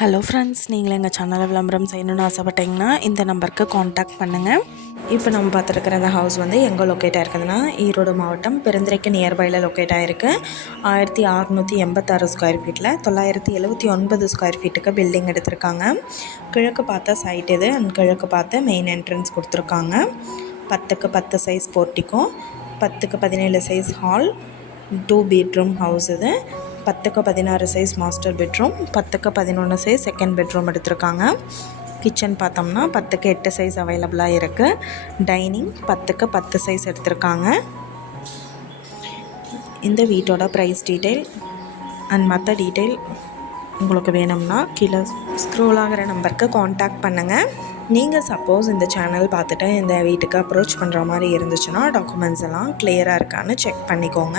Hello friends நீங்கள் எங்கள் சேனலை விளம்பரம் செய்யணும்னு ஆசைப்பட்டீங்கன்னா இந்த நம்பருக்கு காண்டாக்ட் பண்ணுங்கள் இப்போ நம்ம பார்த்துருக்குற இந்த ஹவுஸ் வந்து எங்கே லொக்கேட் ஆயிருக்குதுன்னா ஈரோடு மாவட்டம் பெருந்துரைக்கு நியர்பையில் லொக்கேட் ஆகிருக்கு ஆயிரத்தி அறநூற்றி எண்பத்தாறு ஸ்கொயர் ஃபீட்டில் தொள்ளாயிரத்தி எழுபத்தி ஒன்பது ஸ்கொயர் ஃபீட்டுக்கு பில்டிங் எடுத்திருக்காங்க. கிழக்கு பார்த்த சைட் இது அண்ட் கிழக்கு பார்த்தா மெயின் என்ட்ரன்ஸ் கொடுத்துருக்காங்க. பத்துக்கு பத்து சைஸ் போர்ட்டிக்கும் பத்துக்கு பதினேழு size hall two bedroom house இது. பத்துக்கு பதினாறு சைஸ் மாஸ்டர் பெட்ரூம் பத்துக்கு பதினொன்று சைஸ் செகண்ட் பெட்ரூம் எடுத்திருக்காங்க. கிச்சன் பார்த்தோம்னா பத்துக்கு எட்டு சைஸ் அவைலபிளாக இருக்குது டைனிங் பத்துக்கு பத்து சைஸ் எடுத்திருக்காங்க. இந்த வீட்டோட ப்ரைஸ் டீட்டெயில் அண்ட் மற்ற டீட்டெயில் உங்களுக்கு வேணும்னா கீழே ஸ்க்ரோல் ஆகிற நம்பருக்கு காண்டாக்ட் பண்ணுங்கள் நீங்கள் சப்போஸ் இந்த சேனல் பார்த்துட்டு இந்த வீட்டுக்கு அப்ரோச் பண்ணுற மாதிரி இருந்துச்சுன்னா டாக்குமெண்ட்ஸ் எல்லாம் கிளியராக இருக்கான்னு செக் பண்ணிக்கோங்க.